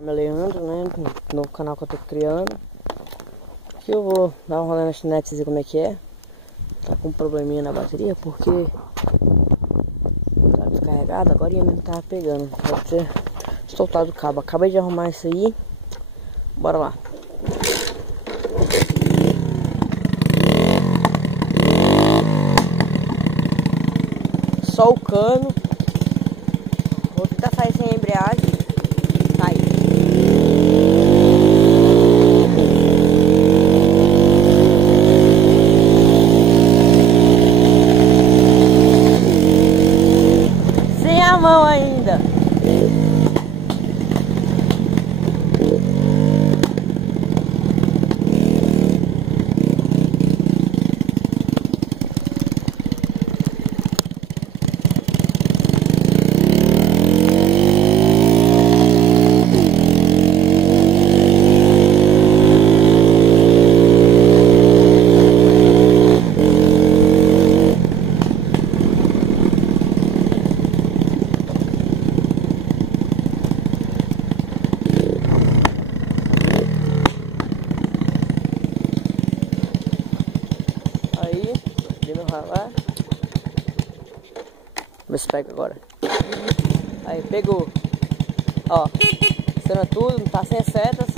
Meu nome é Leandro, né? No canal que eu tô criando. Aqui eu vou dar uma rolê na chinete, ver como é que é. Tá com um probleminha na bateria porque tá descarregado, agora eu mesmo tava pegando. Pode ter soltado o cabo. Acabei de arrumar isso aí. Bora lá. Só o cano. Vou tentar sair sem embreagem. Sai. Sem a mão ainda. Aí, vindo ralar. Vamos ver se pega agora. Aí, pegou. Ó, funciona tudo, não tá sem as setas.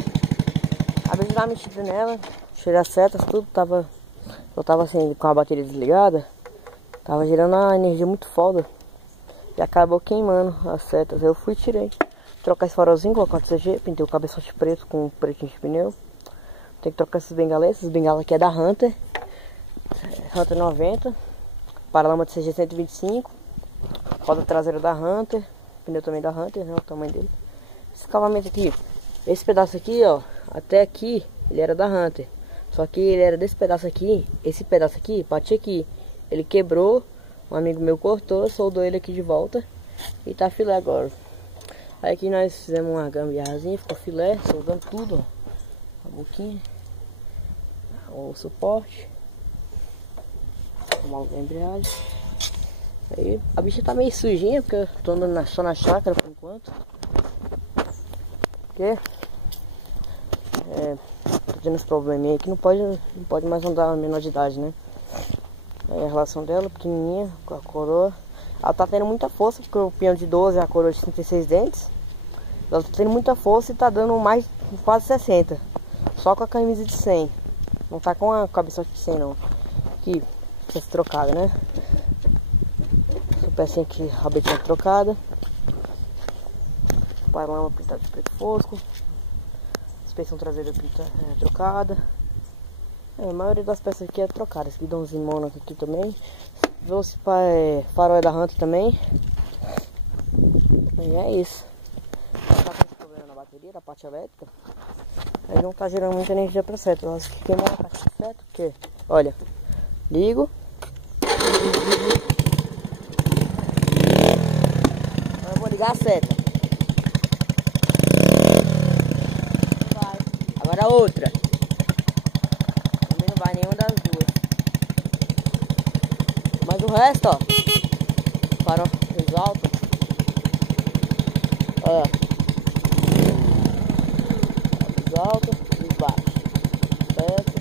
Acabei de dar uma mexida nela. Tirei as setas, tudo tava. Eu tava assim, com a bateria desligada. Tava gerando uma energia muito foda. E acabou queimando as setas. Eu fui e tirei. Trocar esse farolzinho, colocar o CG. Pintei o cabeçote preto com o pretinho de pneu. Tem que trocar essas bengalas. Essas bengalas aqui é da Hunter. Hunter 90, paralama de CG 125, roda traseira da Hunter, pneu também da Hunter, né, o tamanho dele. Esse acabamento aqui, esse pedaço aqui, ó, até aqui, ele era da Hunter. Só que ele era desse pedaço aqui, esse pedaço aqui, bati aqui. Ele quebrou, um amigo meu cortou, soldou ele aqui de volta e tá filé agora. Aí aqui nós fizemos uma gambiarrazinha, ficou filé, soldando tudo, ó. A boquinha, o suporte. Arrumar a embreagem. Aí a bicha tá meio sujinha porque eu tô andando só na chácara por enquanto. Porque tô tendo esse probleminha aí que não pode mais andar menor de idade, né? Aí a relação dela, pequenininha, com a coroa. Ela tá tendo muita força porque o peão de 12 é a coroa de 36 dentes. Ela tá tendo muita força e tá dando mais quase 60. Só com a camisa de 100. Não tá com a cabeçote de 100 não. Aqui. Peça trocada, né? Essa pecinha aqui, rabetinha trocada. Paralama pintado de preto fosco. Suspensão traseira trocada. A maioria das peças aqui é trocada. Esse guidãozinho Mônaco aqui também. Farol é da Hunter também. E é isso. Tá com esse problema na bateria, da parte elétrica. Aí não tá gerando muita energia pra seta. Eu acho que queimou a caixa de seta, porque, olha, ligo. Agora eu vou ligar a seta. Não vai. Agora a outra. Também não vai nenhuma das duas. Mas o resto, ó. Farol luz alto. Olha. Luz alta, luz baixa. Certo.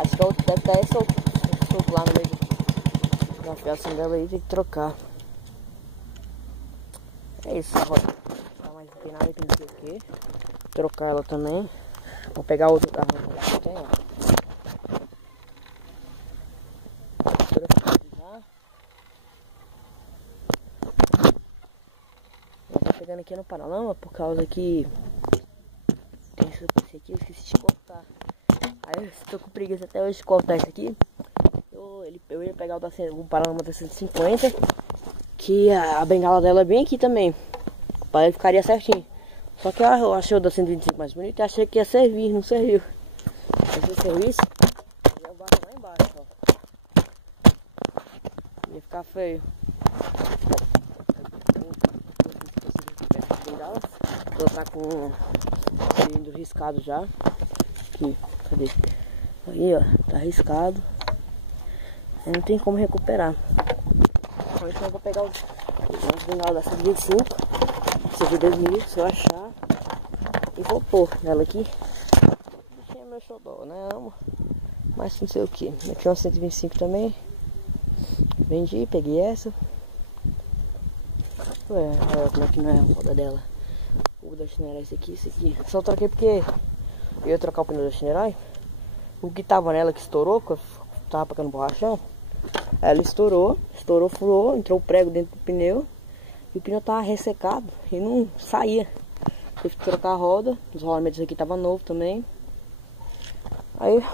Acho que a outra deve estar solto lá no meio da fiação dela aí, tem que trocar. É isso, a roda. Não tá mais empinada aí, tem que aqui. Trocar ela também. Vou pegar outra da roda que tem, ó. Eu tô pegando aqui no paralama por causa que tem esse aqui, eu esqueci de cortar. Aí eu estou com preguiça até hoje de cortar isso aqui. Eu ia pegar o paralama da 150, que a bengala dela é bem aqui também, para ele ficaria certinho. Só que eu achei o da 125 mais bonito e achei que ia servir, não serviu. Esse serviço, eu bato lá embaixo, ó. Ia ficar feio. Vou tá com o cilindro riscado já. Aqui, cadê? Aí, ó, tá riscado. Não tem como recuperar. Então eu vou pegar Vamos ver na hora da 125. Esse aqui 2000, se eu achar. E vou pôr ela aqui. Bichinha é meu xodó, né? Amo. Mas não sei o que. Aqui uma 125 também. Vendi, peguei essa. Ué, olha como é que não é a roda dela. O da Shinerai é esse aqui, esse aqui. Só troquei porque eu ia trocar o pneu da Shinerai. O que tava nela que estourou, que eu tava pegando borrachão. Ela estourou, furou, entrou o prego dentro do pneu. E o pneu tava ressecado e não saía. Tive que trocar a roda. Os rolamentos aqui tava novo também. Aí,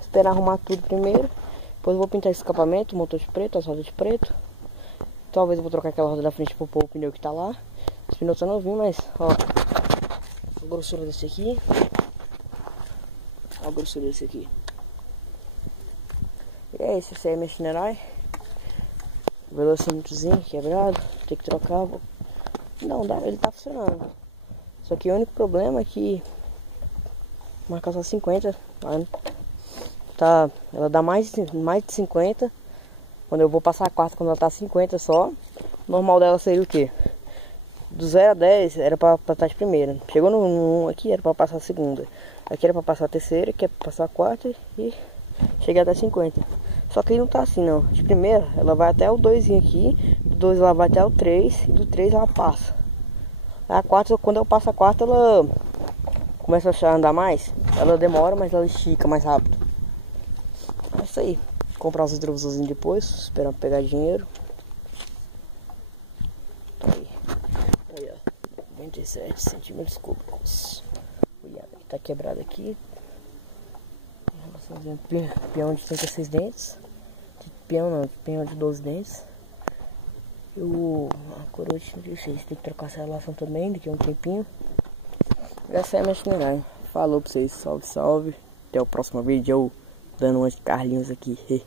esperar arrumar tudo primeiro. Depois eu vou pintar esse escapamento, o motor de preto, as rodas de preto. Talvez eu vou trocar aquela roda da frente pra pôr o pneu que tá lá. Esse pneu tá novinho, mas ó, a grossura desse aqui. Olha a grossura desse aqui. E é isso, esse aí é minha Shinerai. Velocímetrozinho quebrado, tem que trocar. Não, dá, ele tá funcionando. Só que o único problema é que marca só 50, tá, ela dá mais de 50. Quando eu vou passar a quarta, quando ela tá 50 só, o normal dela seria o quê? Do 0 a 10 era pra estar de primeira. Chegou no 1 aqui, era pra passar a segunda. Aqui era pra passar a terceira, aqui é pra passar a quarta e chegar até 50. Só que aí não tá assim não. De primeira, ela vai até o 2 aqui, do 2 ela vai até o 3 e do 3 ela passa. A quarta, quando eu passo a quarta, ela começa a andar mais. Ela demora, mas ela estica mais rápido. É isso aí. Comprar os hidrovisorzinhos depois, esperar pegar dinheiro. Aí ó, 27 centímetros cúbicos. Tá quebrado aqui. Peão de 36 dentes. Peão não, peão de 12 dentes. E a coroa de 36. Tem que trocar essa relação também daqui a um tempinho. Essa é a minha Shinerai. Falou pra vocês, salve, salve. Até o próximo vídeo, eu dando umas de Carlinhos aqui.